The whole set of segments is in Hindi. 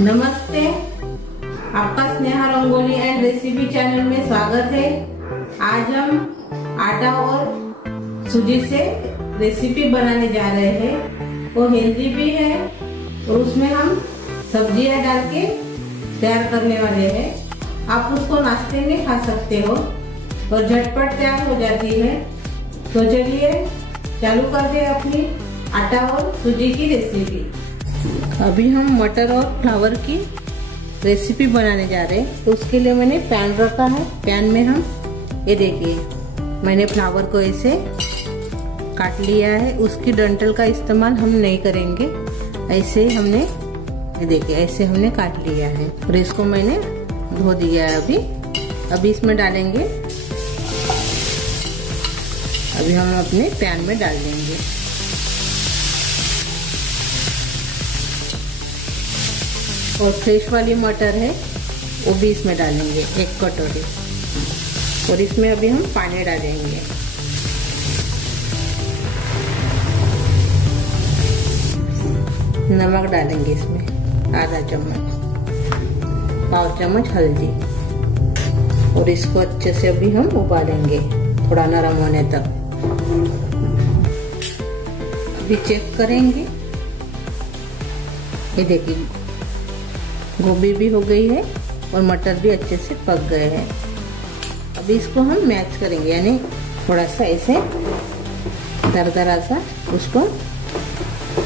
नमस्ते, आपका Sneha rangoli and recipe channel में स्वागत है। आज हम आटा और सूजी से रेसिपी बनाने जा रहे हैं। वो हेल्दी भी है और उसमें हम सब्जियां डाल के तैयार करने वाले हैं। आप उसको नाश्ते में खा सकते हो और झटपट तैयार हो जाती है। तो चलिए चालू करते हैं अपनी आटा और सूजी की रेसिपी। अभी हम मटर और फ्लावर की रेसिपी बनाने जा रहे हैं। तो उसके लिए मैंने पैन रखा है। पैन में हम ये देखिए, मैंने फ्लावर को ऐसे काट लिया है। उसकी डंठल का इस्तेमाल हम नहीं करेंगे। ऐसे हमने ये देखिए, ऐसे हमने काट लिया है और इसको मैंने धो दिया है। अभी इसमें डालेंगे। अभी हम अपने पैन में डाल देंगे। और फ्रेश वाली मटर है वो भी इसमें डालेंगे, 1 कटोरी। और इसमें अभी हम पानी डालेंगे। नमक डालेंगे इसमें आधा चम्मच, पाव चम्मच हल्दी। और इसको अच्छे से अभी हम उबालेंगे थोड़ा नरम होने तक। अभी चेक करेंगे। ये देखिए, गोभी भी हो गई है और मटर भी अच्छे से पक गए हैं। अभी इसको हम मैश करेंगे, यानी थोड़ा सा ऐसे दरदरा सा उसको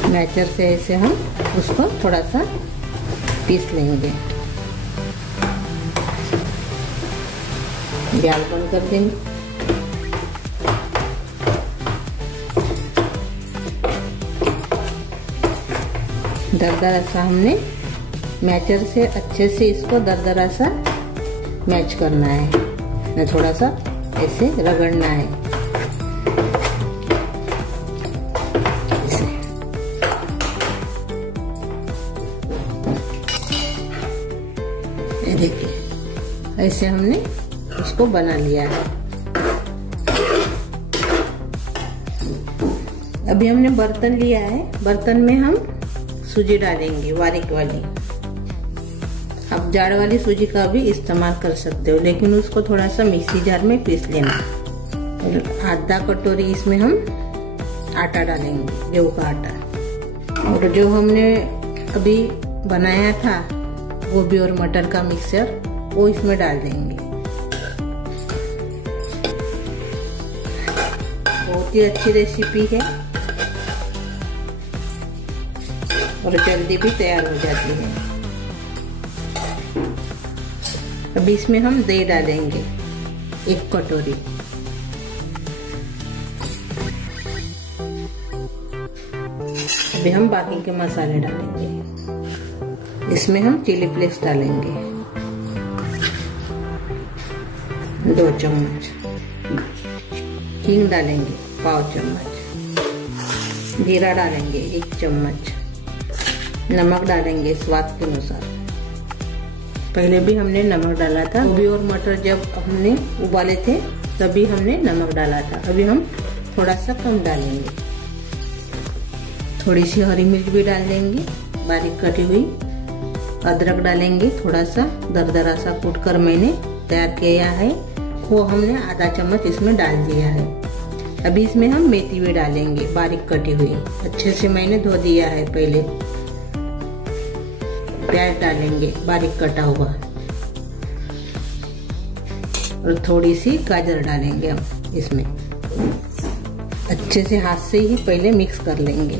मैचर से ऐसे हम उसको थोड़ा सा पीस लेंगे। गैस बंद कर देंगे। दरदरा सा हमने मैचर से अच्छे से इसको दरदरा सा मैच करना है, थोड़ा सा ऐसे रगड़ना है। ये देखिए, ऐसे हमने उसको बना लिया है। अभी हमने बर्तन लिया है। बर्तन में हम सूजी डालेंगे, बारीक वाली। आप जाड़ वाली सूजी का भी इस्तेमाल कर सकते हो, लेकिन उसको थोड़ा सा मिक्सी जार में पीस लेना। और आधा कटोरी इसमें हम आटा डालेंगे, गेहूं का आटा। और जो हमने अभी बनाया था गोभी और मटर का मिक्सचर, वो इसमें डाल देंगे। बहुत ही अच्छी रेसिपी है और जल्दी भी तैयार हो जाती है। अभी इसमें हम दही डालेंगे, 1 कटोरी। अभी हम बाकी के मसाले डालेंगे। इसमें हम चिली फ्लेक्स डालेंगे 2 चम्मच, हींग डालेंगे पाव चम्मच, जीरा डालेंगे 1 चम्मच, नमक डालेंगे स्वाद के अनुसार। पहले भी हमने नमक डाला था। गोभी और मटर जब हमने उबाले थे तभी हमने नमक डाला था। अभी हम थोड़ा सा कम डालेंगे। थोड़ी सी हरी मिर्च भी डाल देंगे, बारीक कटी हुई। अदरक डालेंगे, थोड़ा सा दरदरा सा कूट कर मैंने तैयार किया है, वो हमने आधा चम्मच इसमें डाल दिया है। अभी इसमें हम मेथी भी डालेंगे, बारीक कटी हुई। अच्छे से मैंने धो दिया है पहले। प्याज डालेंगे, बारीक कटा हुआ। और थोड़ी सी गाजर डालेंगे हम इसमें। अच्छे से हाथ से ही पहले मिक्स कर लेंगे।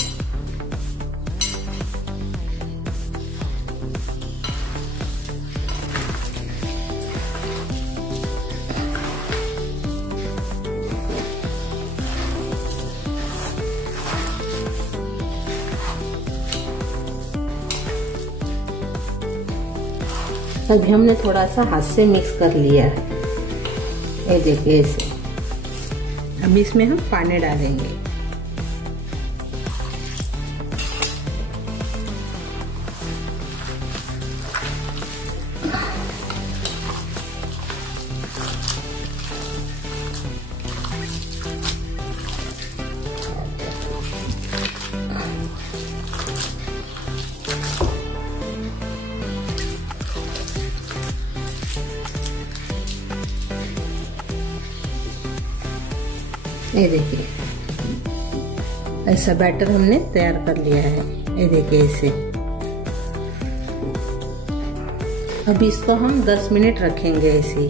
अभी हमने थोड़ा सा हाथ से मिक्स कर लिया है, ये देखिए ऐसे। अभी इसमें हम पानी डालेंगे। ये देखिए ऐसा बैटर हमने तैयार कर लिया है। ये देखिए इसे। अभी इसको हम 10 मिनट रखेंगे ऐसे।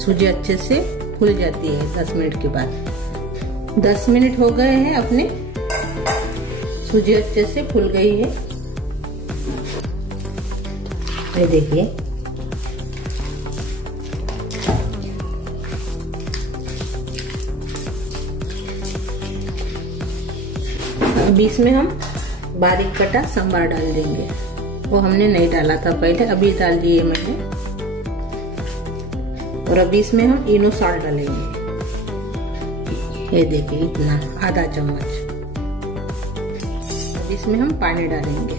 सूजी अच्छे से फूल जाती है 10 मिनट के बाद। 10 मिनट हो गए हैं अपने। सूजी अच्छे से फूल गई है। ये देखिए अभी इसमें हम बारीक कटा सांभर डाल देंगे। वो हमने नहीं डाला था पहले, अभी डाल दिए मैंने। और अभी इसमें हम इनो सॉल्ट डालेंगे। ये देखिए इतना, आधा चम्मच। अभी इसमें हम पानी डालेंगे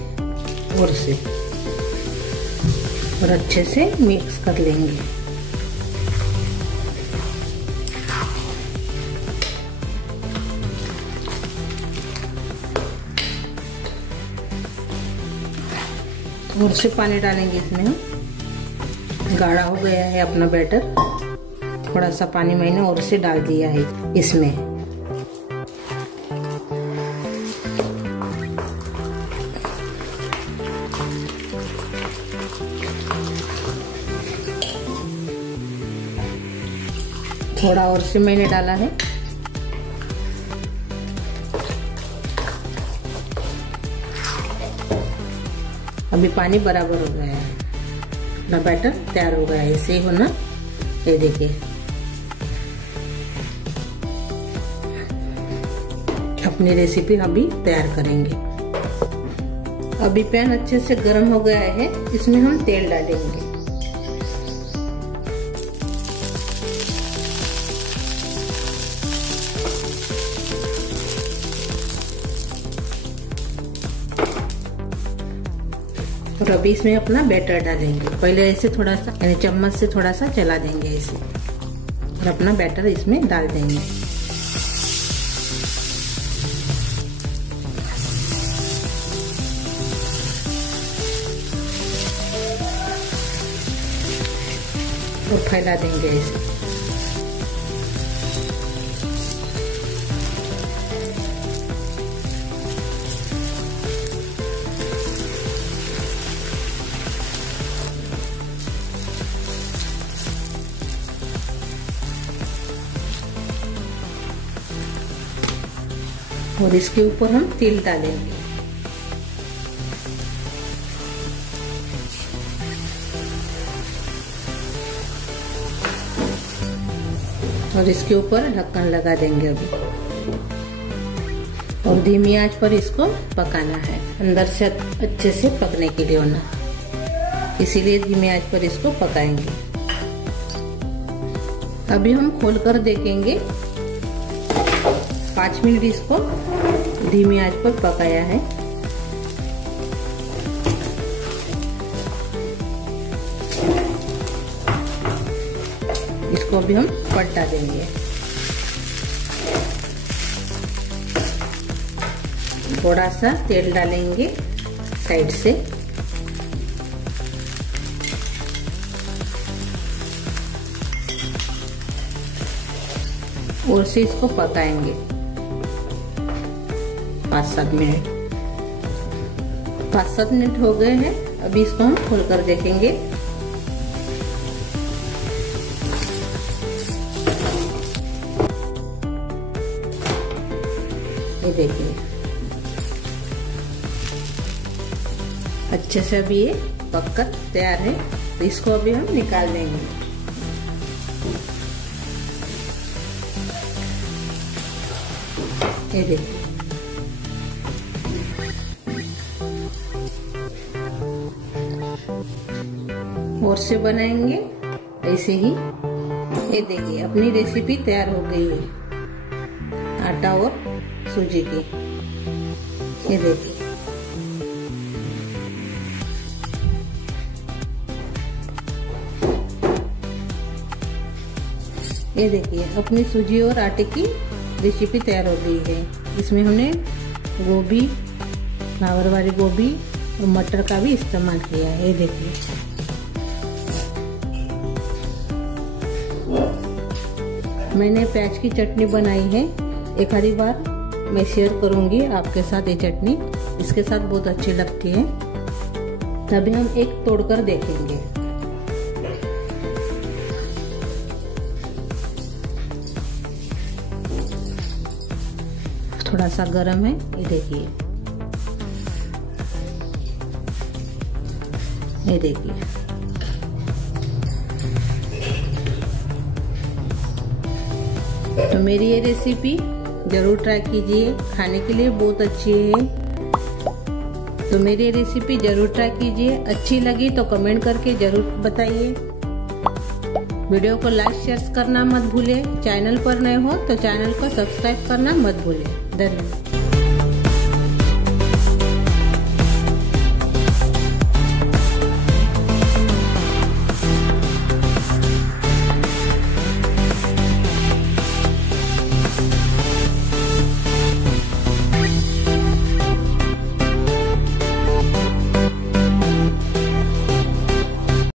और से, और अच्छे से मिक्स कर लेंगे। और से पानी डालेंगे इसमें हम। गाढ़ा हो गया है अपना बैटर। थोड़ा सा पानी मैंने और से डाल दिया है इसमें। थोड़ा और से मैंने डाला है। अभी पानी बराबर हो गया है, अपना बैटर तैयार हो गया है। ऐसे ही होना। ये देखिए अपनी रेसिपी अभी तैयार करेंगे। अभी पैन अच्छे से गर्म हो गया है, इसमें हम तेल डालेंगे। और अभी इसमें अपना बैटर डालेंगे। पहले ऐसे थोड़ा सा यानी चम्मच से थोड़ा सा चला देंगे ऐसे, और अपना बैटर इसमें डाल देंगे। और फैला देंगे ऐसे। और इसके ऊपर हम तिल डालेंगे। और इसके ऊपर ढक्कन लगा देंगे अभी। और धीमी आंच पर इसको पकाना है, अंदर से अच्छे से पकने के लिए होना, इसीलिए धीमी आंच पर इसको पकाएंगे। अभी हम खोलकर देखेंगे। 5 मिनट इसको धीमी आंच पर पकाया है। इसको भी हम पलटा देंगे। थोड़ा सा तेल डालेंगे साइड से। और से इसको पकाएंगे 5-7 मिनट। 5-7 मिनट हो गए हैं। अभी इसको हम खोलकर देखेंगे। ये देखिए अच्छे से अभी ये पककर तैयार है। तो इसको अभी हम निकाल देंगे। ये देखिए और से बनाएंगे ऐसे ही। ये देखिए अपनी रेसिपी तैयार हो गई है, आटा और सूजी की। ये देखिए ये देखिए अपनी सूजी और आटे की रेसिपी तैयार हो गई है। इसमें हमने गोभी, फ्लावर वाली गोभी और मटर का भी इस्तेमाल किया है। ये देखिए मैंने प्याज की चटनी बनाई है, एक आधी बार मैं शेयर करूंगी आपके साथ। ये चटनी इसके साथ बहुत अच्छी लगती है। तभी हम एक तोड़कर देखेंगे। थोड़ा सा गरम है, ये देखिए, ये देखिए। तो मेरी ये रेसिपी जरूर ट्राई कीजिए, खाने के लिए बहुत अच्छी है। तो मेरी ये रेसिपी जरूर ट्राई कीजिए। अच्छी लगी तो कमेंट करके जरूर बताइए। वीडियो को लाइक शेयर करना मत भूलिए। चैनल पर नए हो तो चैनल को सब्सक्राइब करना मत भूलिए। धन्यवाद।